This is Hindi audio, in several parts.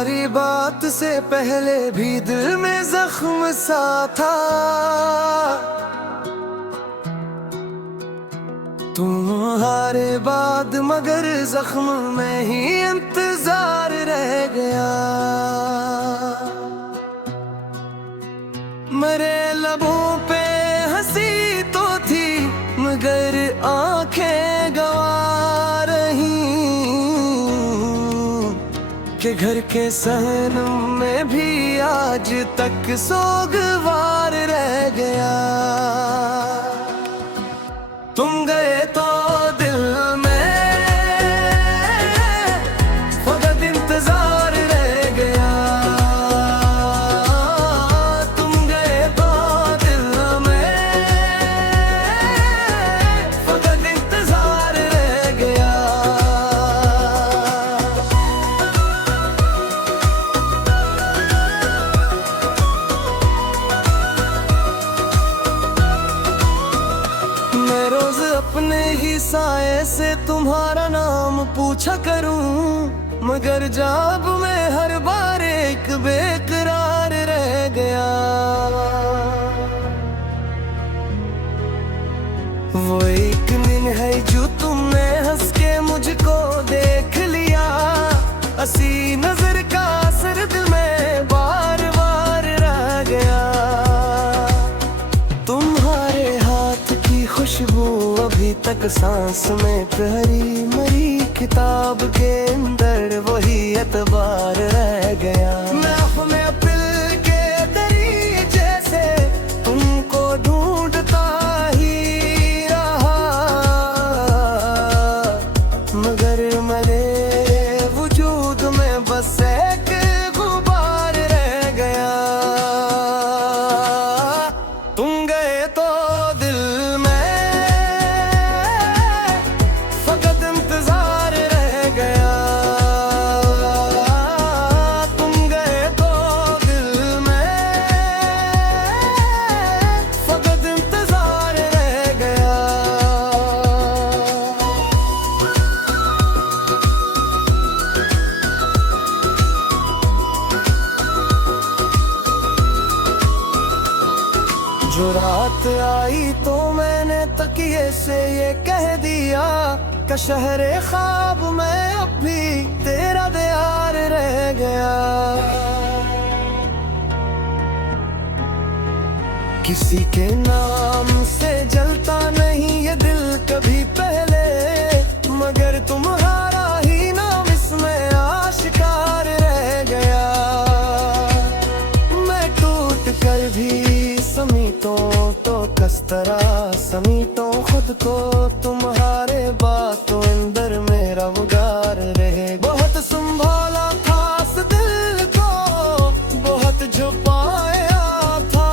तुम्हारी बात से पहले भी दिल में जख्म सा था। तुम्हारे बाद मगर जख्म में ही इंतजार रह गया। मेरे लबों पे हंसी तो थी मगर आंखें गवा रही कि घर के सहन में भी आज तक सोगवार रह गया। तुम गए तो दिल में फकत इंतजार रह गया। तुम गए तो दिल में फकत इंतजार रह गया। मैं रोज अपने ही साए से तुम्हारा नाम पूछा करूं, मगर जब मैं हर बार एक बेकरार रह गया। वो एक दिन है जो तुमने हंस के मुझको देख लिया। हंसी नजर का असर दिल में बार बार रह गया। तुम्हारे हाथ की खुशबू अभी तक सांस में प्यारी मरी किताब के अंदर वही एतबार रह गया। मैं अपने दिल के दरीचे से तुमको ढूंढता ही रहा, मगर मेरे वजूद में बस एक गुबार रह गया। तुम गए तो दिल में फकत इंतजार रह गया। तुम गए तो दिल में फकत इंतजार रह गया। जो रात आई तो मैंने तकिए से ये कह दिया कि शहरे ख्वाब में अब भी तेरा दियार रह गया। किसी के नाम से जलता नहीं ये दिल कभी पहले, मगर तुम्हारा ही नाम इसमें आशिकार रह गया। मैं टूट कर भी समीटों तो किस तरह समीटों खुद को, तुम्हारे बातों अंदर मेरा उगार रहे। बहुत संभाला था इस दिल को, बहुत छुपाया था,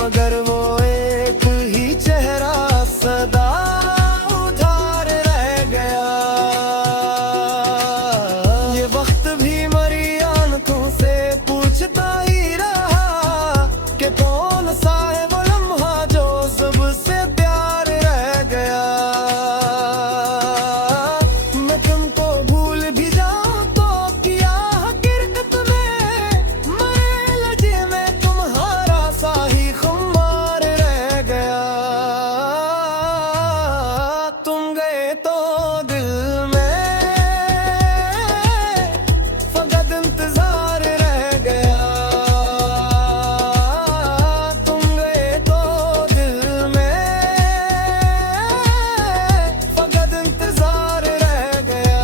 मगर वो एक ही चेहरा सदा उधार रह गया। ये वक्त भी मरी आंखों से पूछता ही रहा कि कौन सा है वो लम्हा जो सबसे प्यार रह गया। मैं तुमको भूल भी जाऊं तो क्या हकीकत में मरे लजे में तुम्हारा सा ही खुमार रह गया। तुम गए तो दिल में फकत इंतजार रह गया। तुम गए तो दिल में फकत इंतजार रह गया।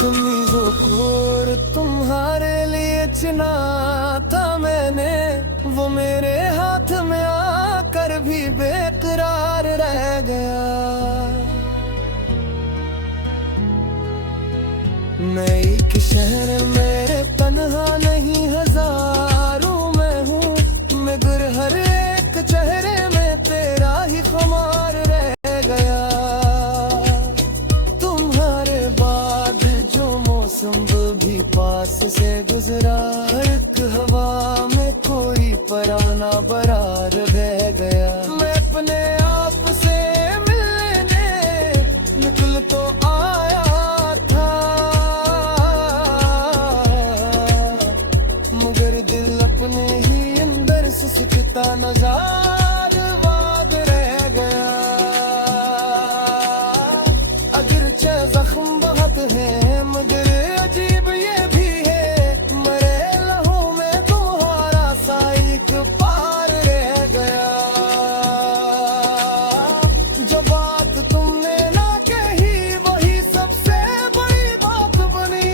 तुम जो घोर तुम्हारे लिए चुना था मैंने, वो मेरे हाथ में आकर भी बेकरार रह गया। मैं एक शहर मेरे तन्हा नहीं हजारों में हूँ, मगर हर एक चेहरे में तेरा ही खुमार रह गया। तुम्हारे बाद जो मौसम भी पास से गुजरा, अपना बरार बह गया। मैं अपने आप से मिलने निकल तो आया था, मगर दिल अपने ही अंदर से सिकता नजार वाद रह गया। अगरचे जख्म बहुत है मगर अजीब ये भी है, मरे लहू में तुम्हारा सा एक पार रह गया। जो बात तुमने ना कही वही सबसे बड़ी बात बनी,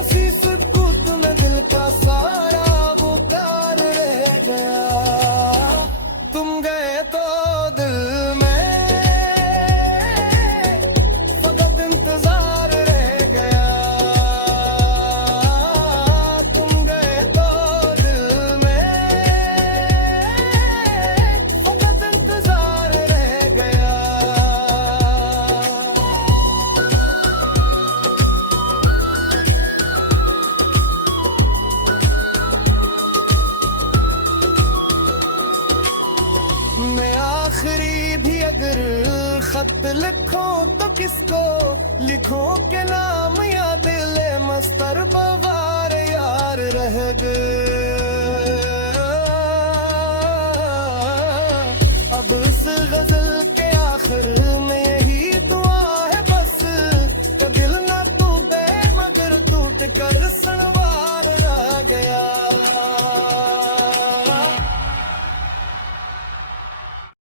असी सुकूत में दिल का सारा वो प्यार रह गया। तुम गए तो दिल में फकत इंतजार रह गया। तुम गए तो दिल में फकत इंतजार रह गया। मैं आखिरी भी अगर खत लिखूं तो किसको लिखूं के नाम या दिल मस्तर बवार यार रह गए।